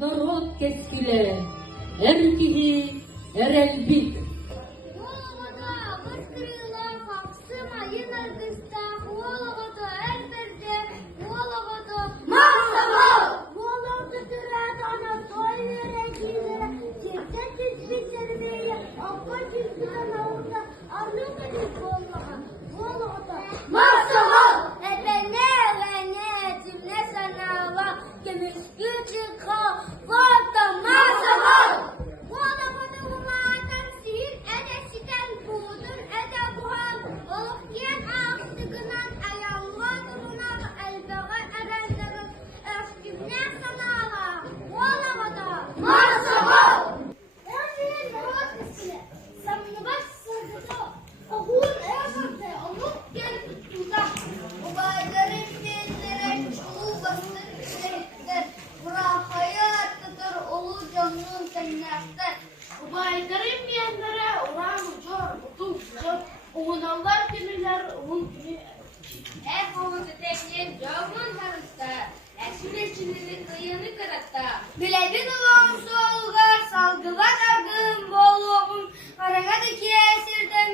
народ кескиле, эркиги эрелбит. Вологода выстрела хаксы майын аргыста, Вологода эрберде, Вологода Масава! Вологода түрәт Анатолия рәкиле, Текте тизбисермeye, Акка тизбisen ауырда, Арнука тиз Вологода Масава! Ebene cimne sanava, Kemüskü çıka, Vata Masava! Вологода улаатан сиир эдеситен буудун эде буһан, олохтиен аахтыгынан аялла турунага элбеге эреллерин эскимне санаала. Вологода Масава! Эрсинен народ кескиле, самныбас сыргыто, огуун эсанте олук кен туттуда. Убайдарын тендерен чулу бастыр килектер, Бурахаят тытыр олу жаннын теннәктер. Убайдарын биендере уран жор, утуп жор, угуналар кенелер, угун кене. Хавызы текнен жауган харыста, әшілешілінің кыйыны кыратта. Білебін ұлағын соғылғар, салгыға таргым болуғын, қарағады кесірден,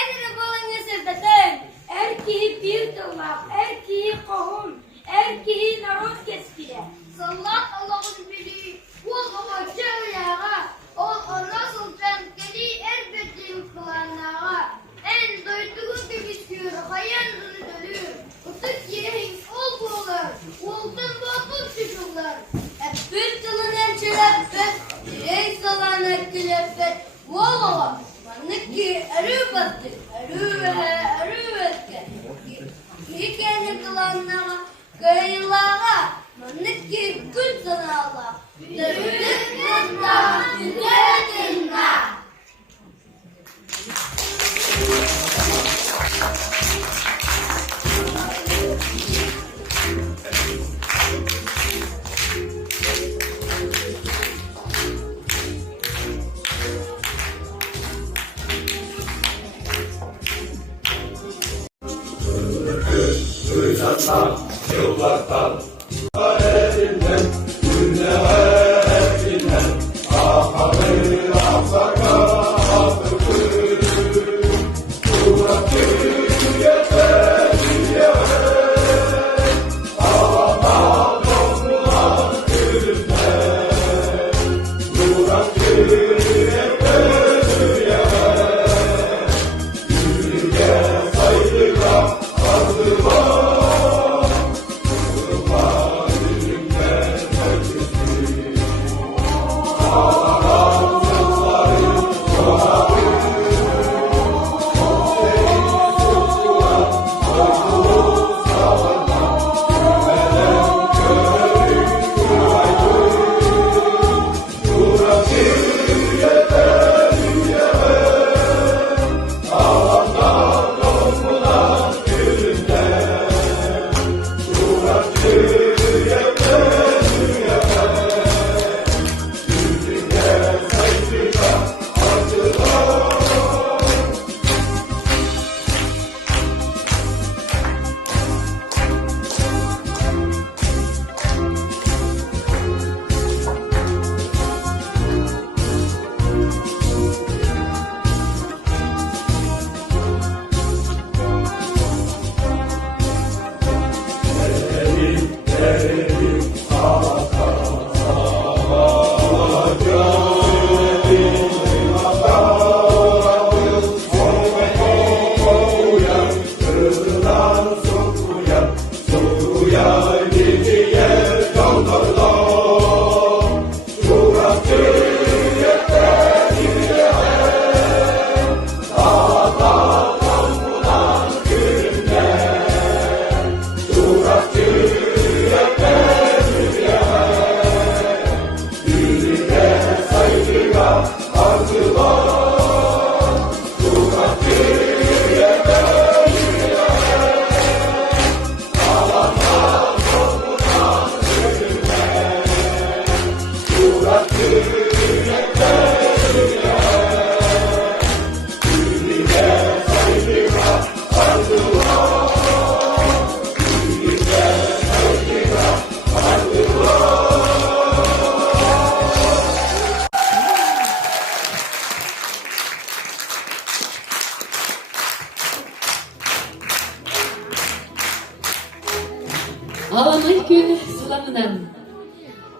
әдірі болын есірдетен. Әркейі бір тыллақ, әркейі қоғын, әркейі народ кескіле. Саллах Allah'ın biri, Volgova çevreyağa, o nasıl çenkeli elbette kılanlağa. En doyduğu gibi istiyor, hayalini dönüyor. Kutuk yerin olgular, oldun bakın çocuklar. Hep bir kılın elçilepet, direk salan etkilepet. Volgova, manlık ki erü battı, erü etken. Yekeni kılanlağa, kıyılağa. Manıki kül sana Allah, dövdük yılda, yüzeydinle. Uzaktan, yıllardan, elinden, günle elinden, ahalı afsaka atıkı, bırakı yeter yeter, ağlama doğrulan gülümden, bırakı yeter yeter, gülüge saygıga ardıma.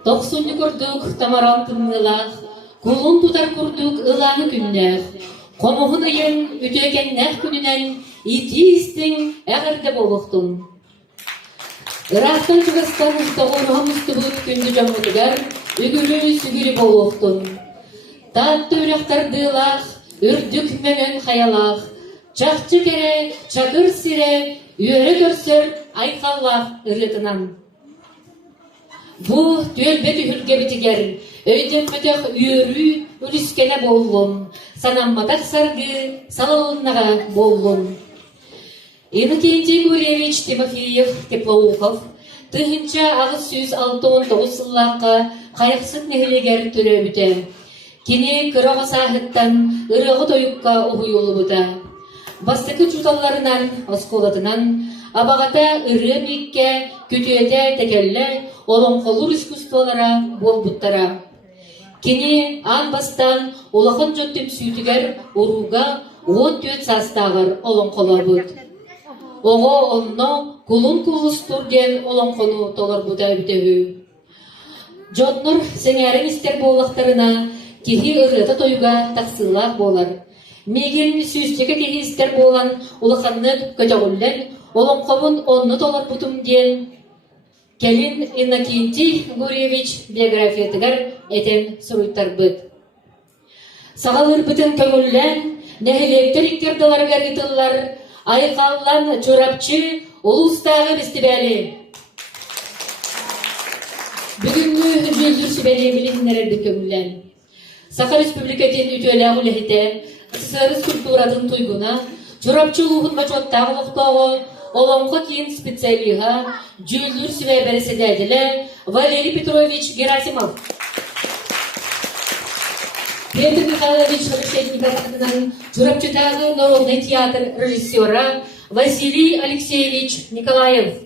Токсунны көрдік тамаран тымнылақ, кулун тутар көрдік ыланы күннәқ. Комығын үйін үтекеннәқ күнінен итистің әғірді болуқтың. Ирақтан Кыргызстан тоғырғам үсті бұлыт күнді жамғыдығар үгілі сүгілі болуқтың. Татты үректардылақ, үрдік мәмен қаялақ, чақчы кере, чакыр сире, үйері көрсір айқаллақ ұрытынан. Бұ төлбет үйірге бітігер, өйден бітіқ үйірі үліскені болуым, санамматақ сарғы салауыннаға болуым. Иннокентий Гуревич Тимофеев Теплоухов тыгынча ағыз сөз 6-19 сыллаққа қайықсыт нәхілегер түрі бүті. Кені кырағы сағыттан ұрығы тойыққа ұғы олы бұта. Бастықы чуталарынан, осколатынан, абағата ұры мекке, күтуеті тәкелі, олон қолыр искусстволара бол бұттара. Кені ан бастан олақын жоттым сүйтігер ұруға 14 састағыр олон қолар бұд. Оғы онно кулун кулус турген олон қолу толар бұда бүтеу. Жоннур сеңәрін істер болақтарына кехи ұрыты тойуға тақсылақ болар. Меген сүйістегі кехи істер болан ұлықанны көтеғілен олон қолын онны толар бұтым ден Келин Иннокентий Гуревич биографиятыгар этен сұруйттар бұд. Сағалыр бұтын көңіллен нәхілектер иктердалар гәргітіллар айқаллан чорапчы ұлыстағы бістібәлі. Бүгінгі жөлдір сүбәлі біліннерді көңіллен. Саха Республикатын үтөлі ағылығыте, СССР культуратын туйгуна, чорапчы ұлығын бачоттағы ұлықтағы, олонғы кейін специалиға, жөлдір сүбәбәрісі дәділі Валерий Петрович Герасимов. Петр Михайлович Решетниковның Журапчытағы народный театр режиссера Василий Алексеевич Николаев.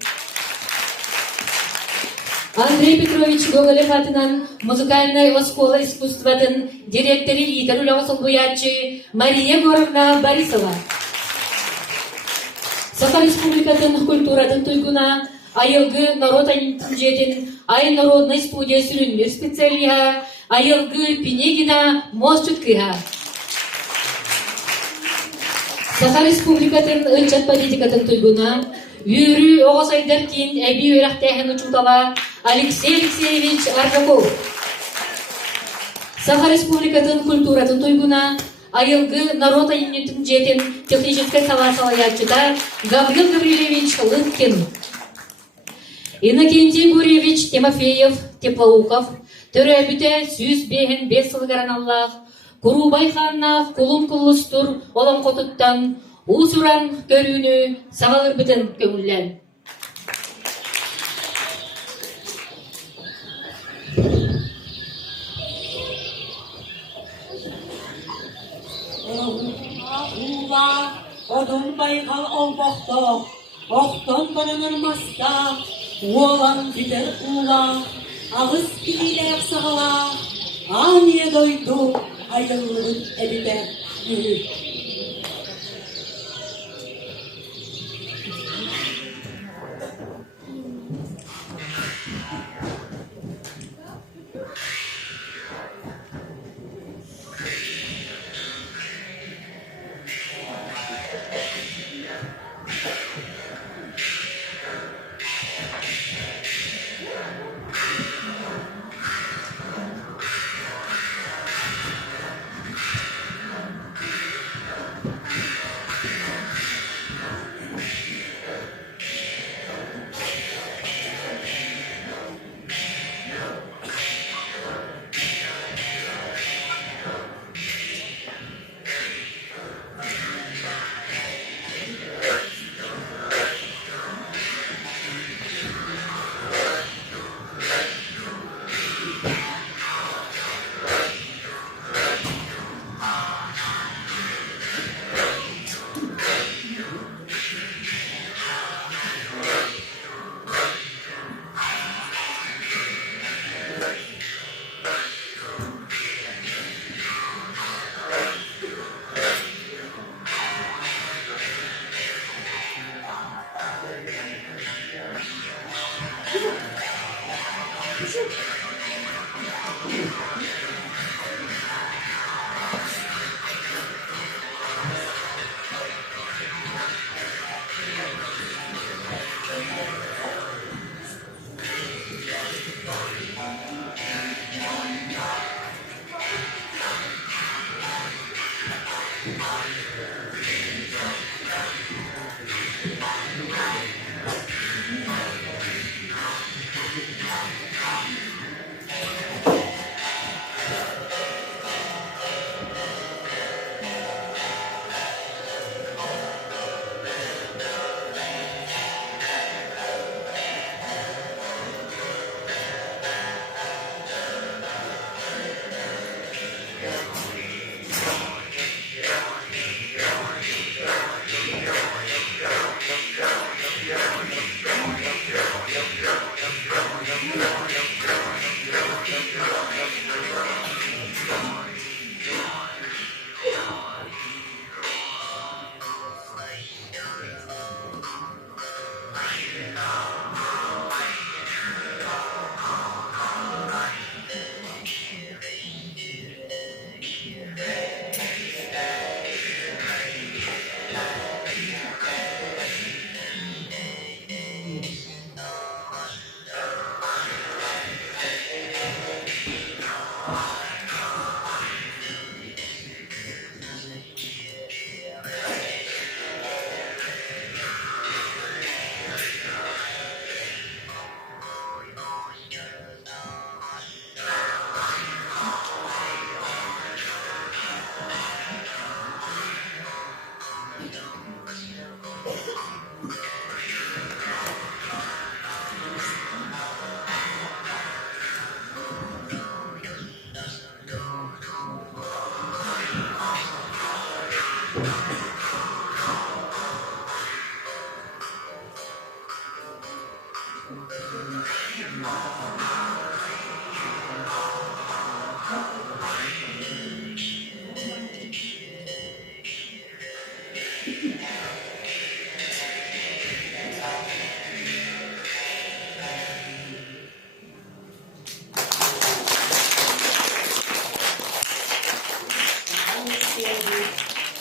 Андрей Петрович Гоголев атынан музыкальной школа искусстватын директоры Итару Лавасолбуячы Мария Горовна Борисова. Саха Республикатын культуратын туйгуна айылгы народ айнтын ай народной студия сүрінмер специалиға айылгы Пенегина Мосчуткиға. Саха Республикатын ынчат политикатын туйгуна үйірі оғасайдар кейін әбі өрақтайын ұчутала Алексей Алексеевич Аржаков. Саха Республикатын культуратын туйгуна айылгы народ айнтын жетін технической саласалаячыда Гаврил Гаврилевич Лыткин. Иннокентий Гуревич Тимофеев Теплоухов төрәбіте сүз бейін 5 сылғаран Аллах, Курубай ханна кулун кулустур олон қотыттан ұсыран көріні сағалыр бітін көңіллен. Ула, одын байқал олбақты, оқтан бараныр маста, олан бітер ула, ағыз килелер сағала, ание дойду, айылығын әбіде үйір.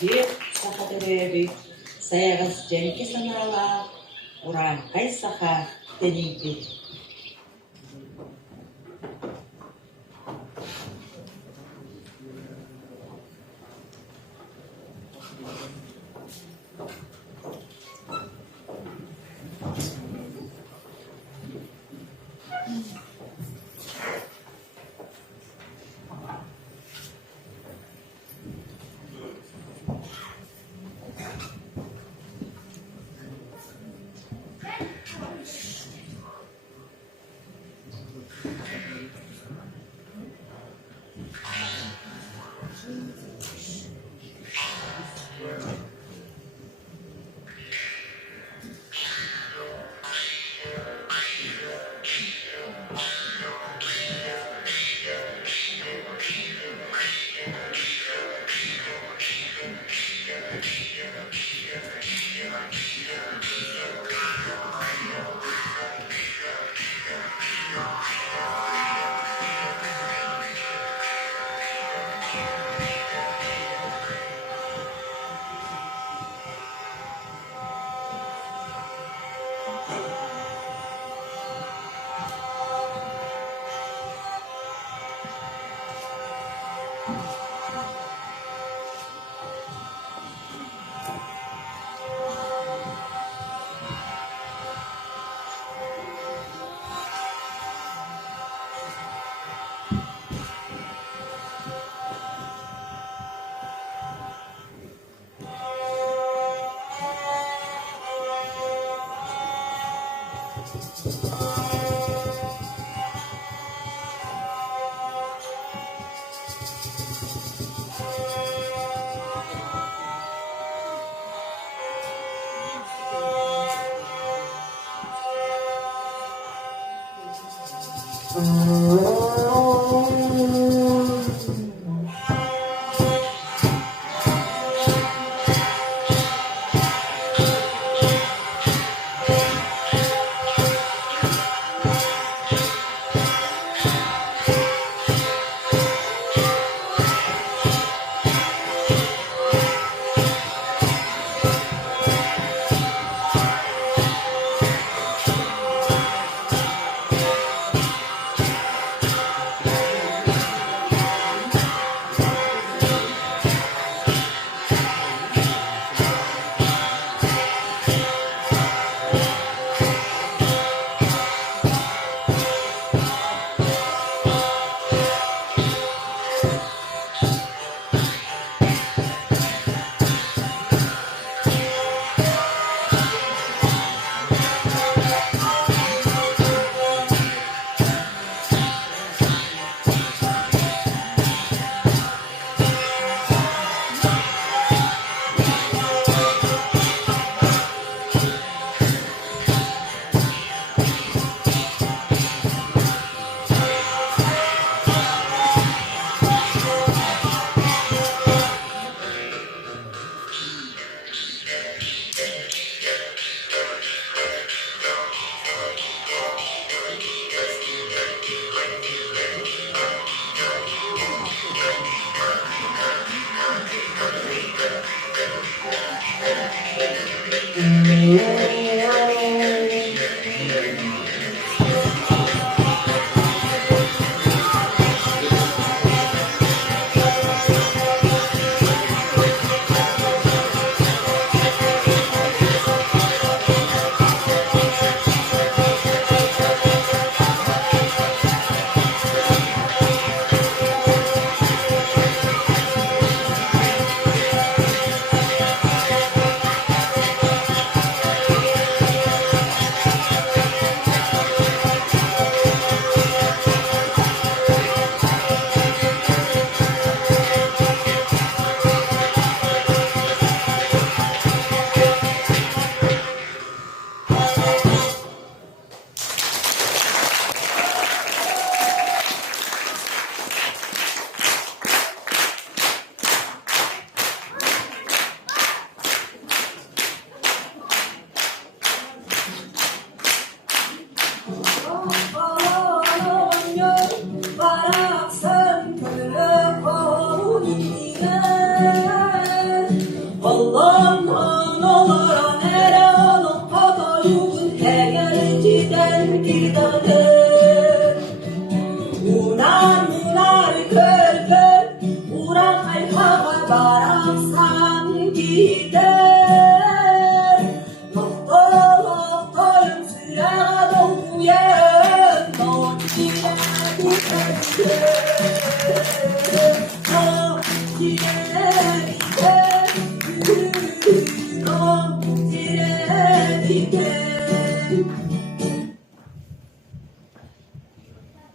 Жер сахатыребит, саягас женки санала, уран кай саха тенипит.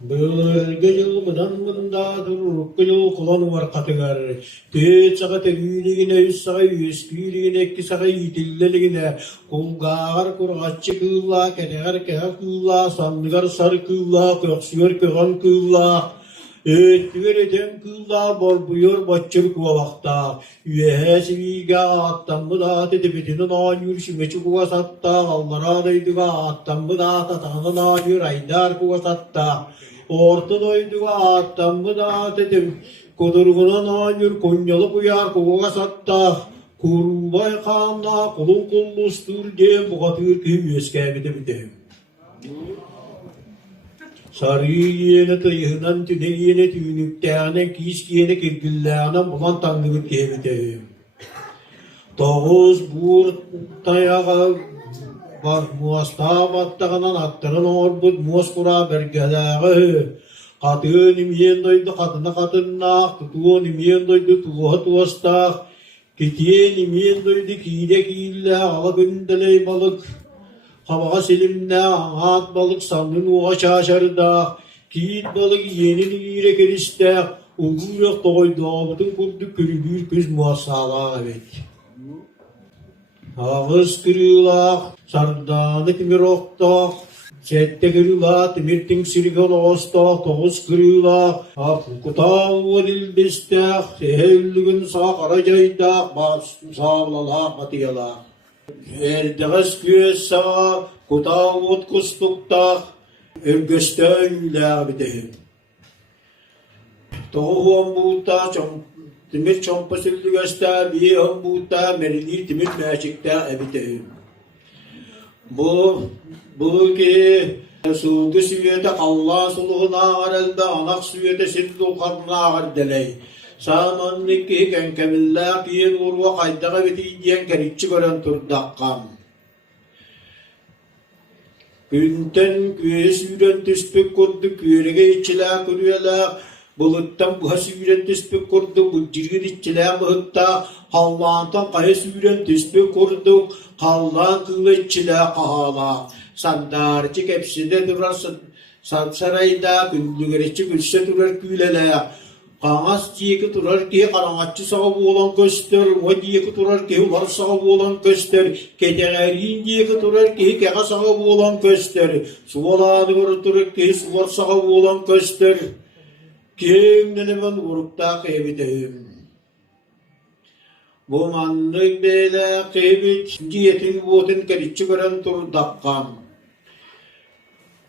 Bölgecil bıdan bındadır, kıyıl kulan var katıgar. Tüt sağa tevüligine, üst sağa üsküligine, iki sağa yitilleligine. Kulgar kurgaççı kılla, ketegar kehak kılla, sandıgar sarı kılla, köksüyor kögan kılla. Öttüver eten kılla, bol buyur başçır kuvalakta. Üyehesi bilge attan mıda, tetepetinin ağır şimeçi kuvasatta. Allara daydıga attan mıda, tatanın ağır aydar kuvasatta. Orta doyduga attan mıda, tetem. Kudurgunan ağır konyalı kuyar kuvasatta. Kurubay kanna, kulun kullustur diye bugatır kim eskemede bidem. Sarı yiyene tıyıhınan tüne yiyene tüynüktağına kis yiyene kirgillağına bulan tanrıgı kemedeyim. Toğuz bur tayağı var muasta battağından attığın orbut muskura bergelağı. Kadın imiyen doydu kadına kadınnak, tutuğun imiyen doydu tuğu tuğastağ. Kitiyen imiyen doydu kide kille ala gündeley balık. Havağa selimne ağat balık sandın uğa şaşarda. Kiit balık yenin iyire keriste. Uğurak doydu ağabıtın kurdu kürübür küz muasala evet. Ağız kırılak, sardanı timir oktak. Sette kırılak, timirtin sirgal ostak, toğuz kırılak. Kutağı varil bestak, sehellügün sağ karacaydak, sağlalak batıyalak. Erdeğiz küyes sağa, kutağut kustuktak, örgüstön bideyim. Toğuan buğta, timir çompasıllı göster, biyeğen buğta, merili timir meşikte ebideyim. Bu ki, sulgu süyete Allah suluğuna ağır anak süyete sildu kadına ağır deley. Samanlık kenkemilla kiyen urva kaydağa bitiyen keritçi gören turdakkam. Günten küye süren tüspük kurdu, küyerege içila kürüyela. Buluttan buha süren tüspük kurdu, bıcırgın içila bıhıtta. Hallantan kaya süren tüspük kurdu, hallan kılı içila kahala. Sandarcık hepsinde durarsın, sarayda gündügereçi gülse durar küylele. Kangas diyeki turar ki karangatçı sağa boğulan göster, o diyeki turar ki ular sağa boğulan göster, keteğerin diyeki turar ki kega sağa boğulan göster, suvalanı turar ki suvar sağa boğulan göster, kimden ben vurukta kaybedeyim. Bu manlık böyle kaybet, diyetin votun keritçi gören turdakkam.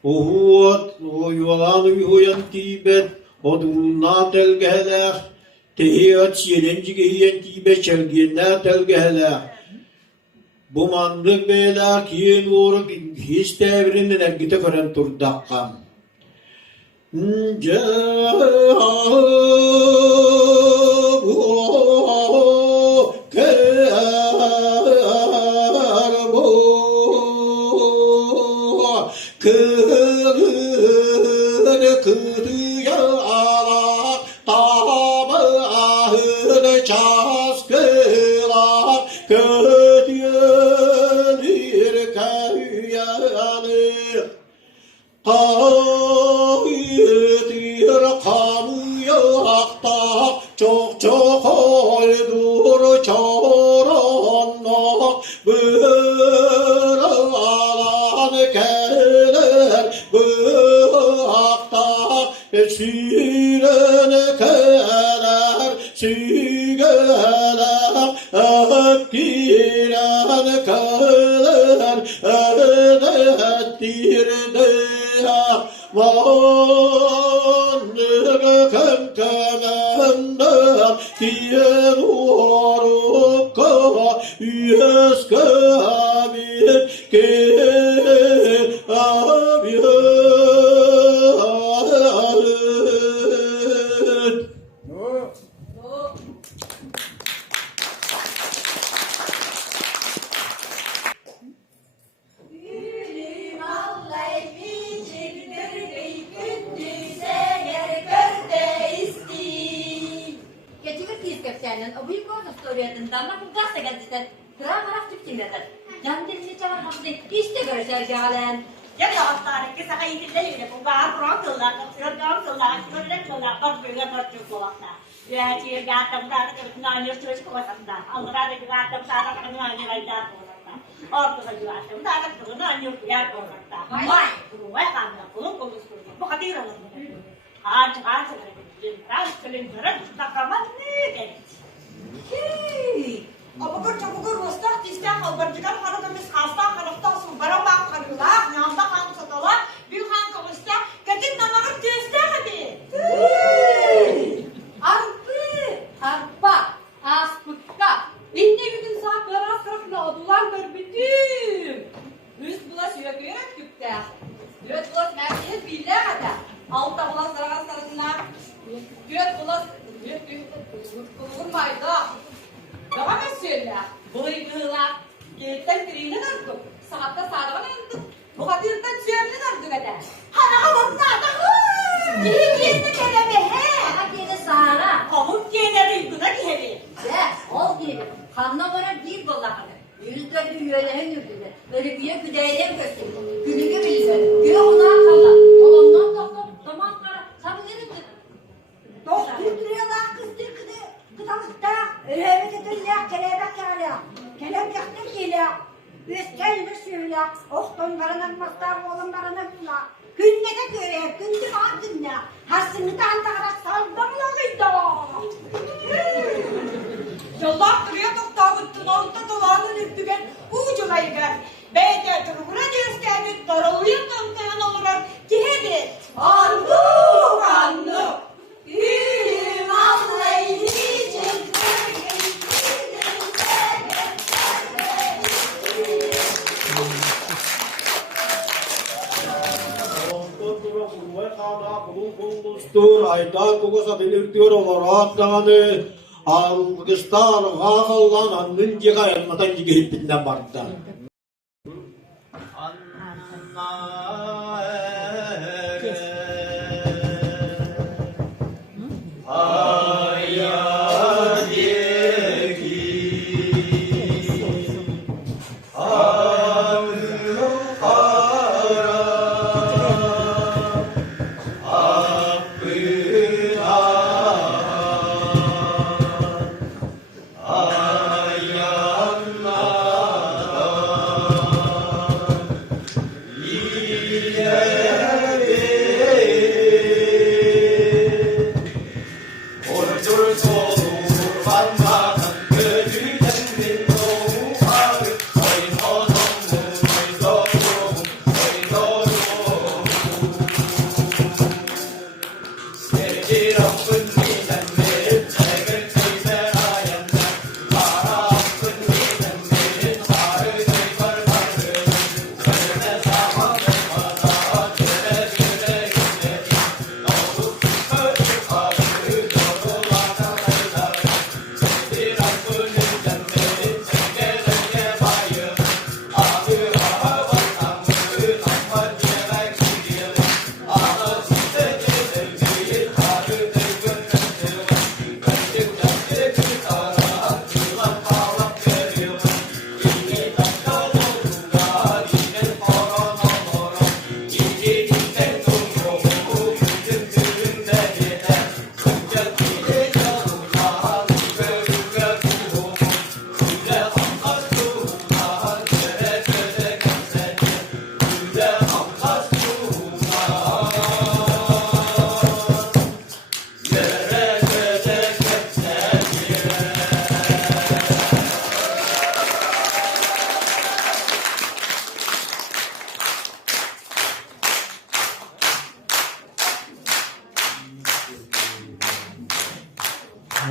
Uhuat, o yuvalanı yuhuyan tibet, Oduruna telgeler, tehiyat yelenci geyen tibe çelgiyene telgeler. Bu mandık beyler kiyen uğruk hiç devrinden ergite veren turdakkam. Çok çok oydur çoranmak bıralan keler bırakta sürene keler sügeler ettiren keler edettirde vandır kemkemenden diyen uğrukka yüz kemir Gülüm ağlayıp içip bir gündüze görüyordun. Damla bu gazete geldi. Kıra kıra tüptüğündedir. Can dilini çavar kapıda işte görüşer galen. Ya da hastaneye ki sana iyi değil bu var bırak kıllar kıllar kıllar kıllar bak böyle bak çok kolakta. Ya çiğ gatam da nanya süreç kolakta. Aldılar da gatam sana kadar nanya rayda kolakta. Ortada gatam da kadar nanya yer kolakta. Vay bu vay kanka kulun kulus kulun. Bu kadir olur. Aç aç aç kılın kırık takaman ne gerek. Apakah campur rustak tisnya kalau berjalan kalau kami hasta kalau tahu sumber apa karulah nyampak kalau setelah bilhan kalau istia ketik nama tisnya hadi. Arpa, aspıkka. İnne bütün saklara sırfına odular görmedim. Üst bulaş yürek tüpte. Dört bulaş merkez billemedi. Altta bulaş sarıgan sarısına. Dört bulaş vurmaydı. Daha mesela bıygılar. Getten dirine döndük. Saatte sarıgan öldük. Bu kadirden çömle döndük ede. Hana bunlar da Yeni kelime he. Aha gene sara. Pamuk yeneri buna geri. Ol gibi. Kanına göre bir dolaşır. Yüzleri üyelerin yüzüne. Böyle güye güdeyden gösterir. Gününü bilirler. Güye ondan kalır. Olandan kalır. Tamam kara. Tabi verin. Doktorlar kızdı kıtalıkta öyle dediler kelebek yağla. Kelebek yaktı geliyor. Üstelinde söyle. Oktun baranak mastar oğlum baranak bula. Günde de göre, günde ardında. Harsını da antarak saldırmalıydı. Yollar duruyor doktorun orta dolanın üstügen ucuna gider. Beyde durumuna gösterdi. Daralıyor tanıtayan olarak dihedi. Anlı. İmanlı için Ayda kugusa belirtiyor olarak dağını Ağırlıkistan ağılan anın yıkayılmadan yıkayıp barda.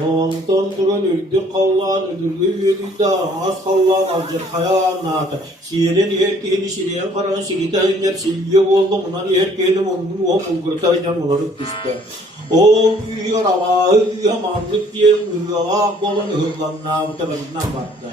Ondan duran öldü kallan ödürlü üyediydi az kallan azır hayanatı. Siyenin erkeğini sileyen karan siliten iner silye oldu. Bunlar erkeğini onun o bulgurtaycan olarak düştü. O büyüyor ama yamanlık diyen ırgalak olan hırlanına muhtemelinden baktı.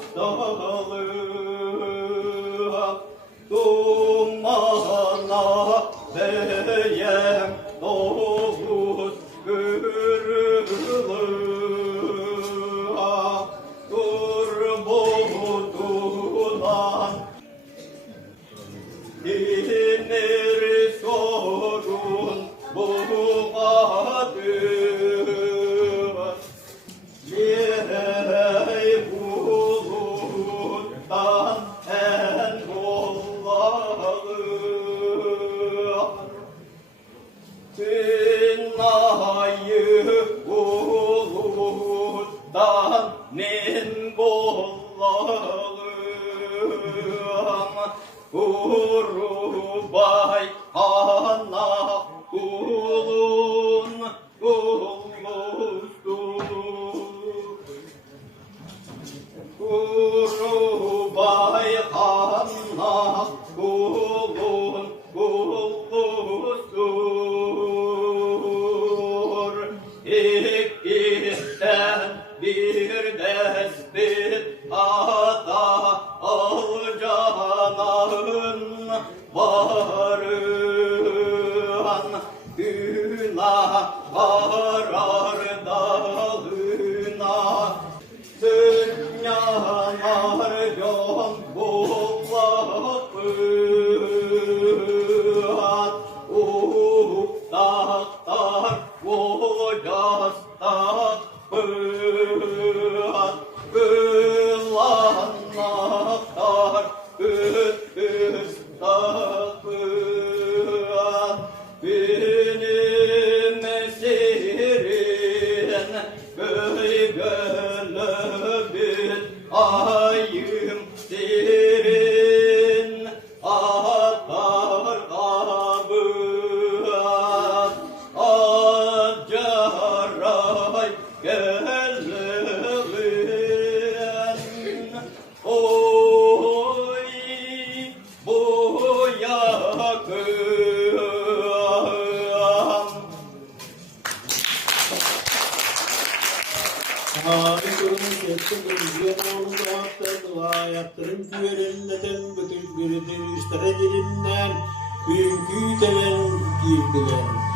ustalığa dumana beyem doğuz kırılığa durbudulan dinir sorun buğadır yey buluttan en bollağı Tınayı buluttan min bollağım Kurubay ana kulun kulustu Kurubay ana kulun kulustur İkiden bir despit ata alcanağın varın günah varar dağına dünyalar can bullakıat uğdaktar vocastak pıat kılanaktar ıstak pıat benim esirin köy gölübün ayım serin atar abıat acaray gelin oy bu yakın Harikırmış ettim yüzüyorum rahatladılar yaptırım güverinleten bütün biridir üstere gelinden günkü teven girdiler.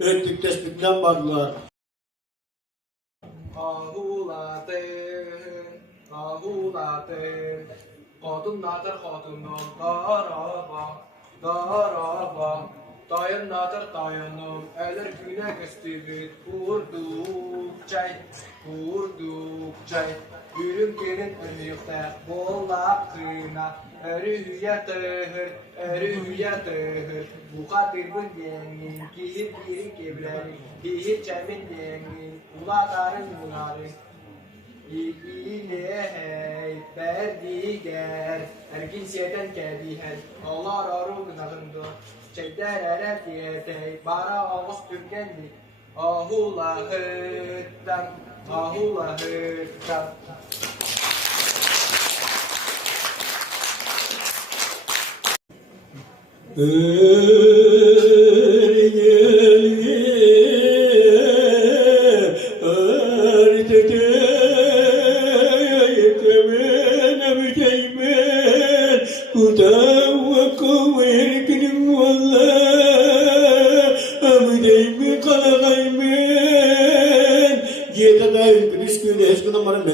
Öttük tespitten vardılar. Ahulaten, kadınlardır kadınım, daraba, dayanlardır dayanım, eller güne gösterir, vurduk çay, yürüm gelin önlükte, bolla kıyna, eri hüye tığır, bu kadir bu yengin, giyip girin keblerin, giyip çemin yengin, uladarın uların, İlehey berdiger ergin siyeden kedihen Allah arun nağındı çeyder eref diyetey bara ağız türkendi ahulahıttan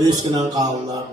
Meliskenan kallar.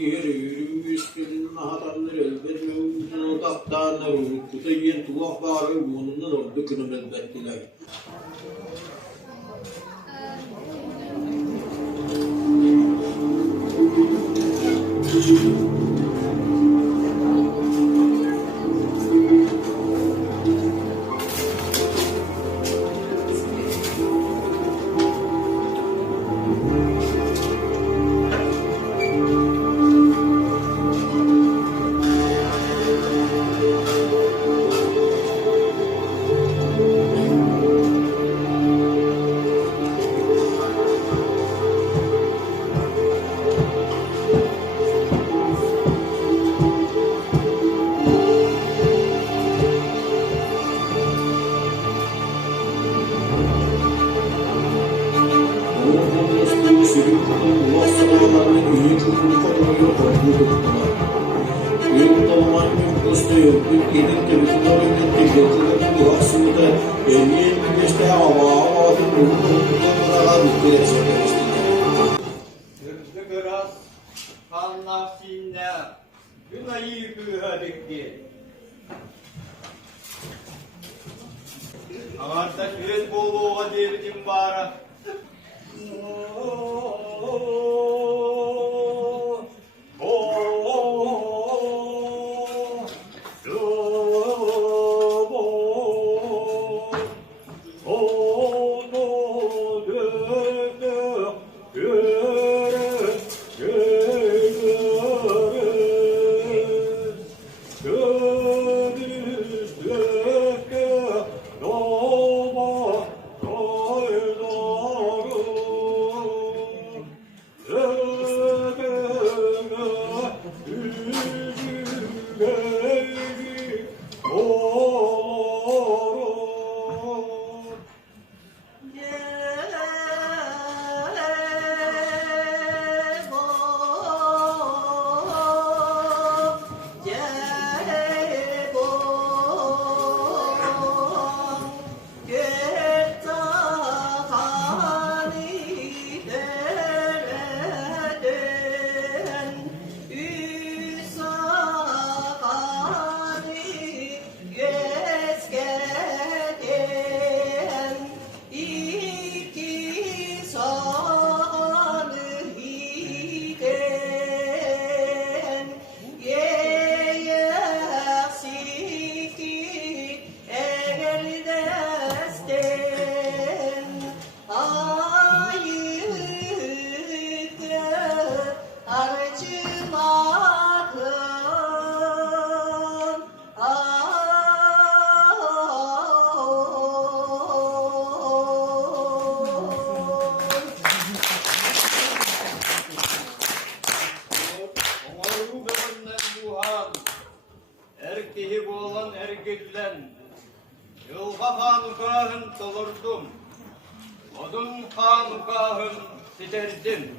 yeri üstünün ahatanları elbermeğin kaptanları kutayın tuvak bağırı bununla oldu kınımız bettiler. Hırslı kıras, kanlar sinne, günayı kıhadıktı. Ağırda süret bolluğa devdim bara. Erkeği boğulan erkeklen, yılga hanukahın dolurdum, odun hanukahın siderdim.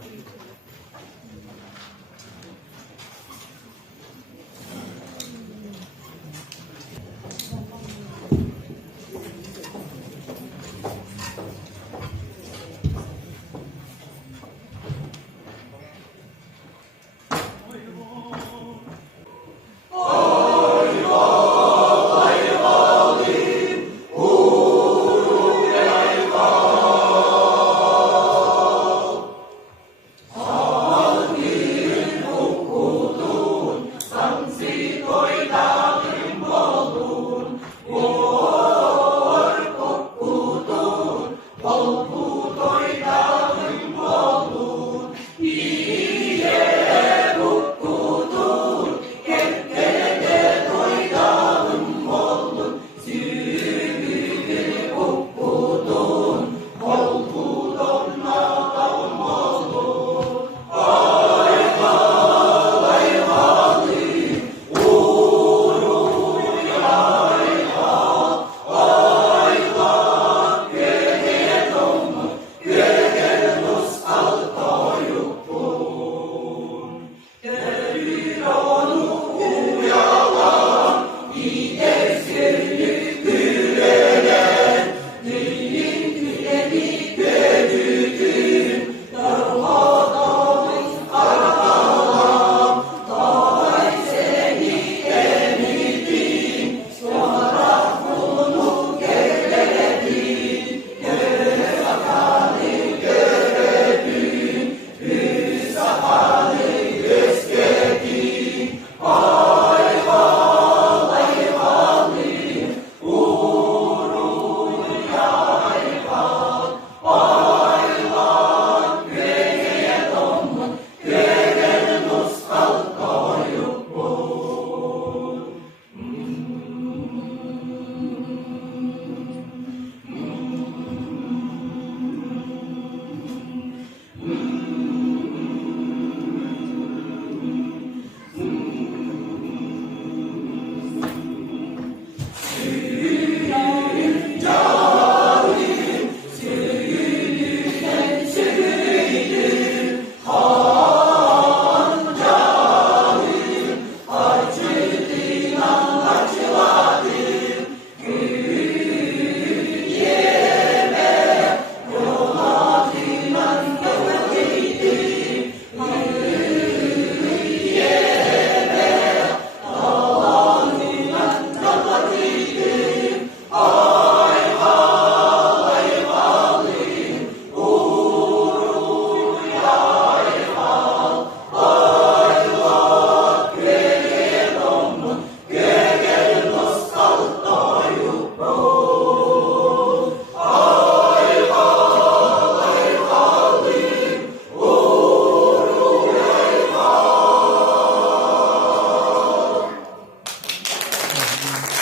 Oh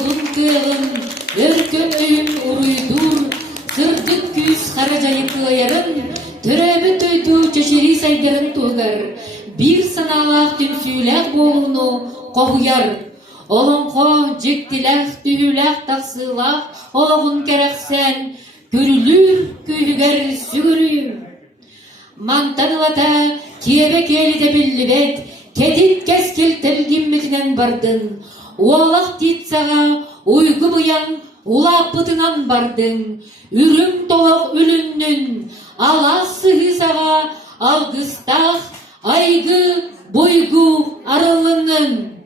Odun kığın, örkön öyün uruydur, sırdık küs haracayı kıyarın, töröbü töydü çeşiri saydırın tuğgar, bir sanalaq tümsüylaq bolunu qoğuyar. Olonqo jektilaq, tühülaq, taqsılaq, oğun kereksen, görülür, köyüger, sügürür. Mantanılata, kiyebe keli de billibet, kedit keskeltel gimmetinden bardın. Ualaq dit sağa, uygu buyan, ulapıtınan bardın. Ürüm tolaq ülünnün, ala sıhı sağa, algыстaq, aygı, boygu arılının.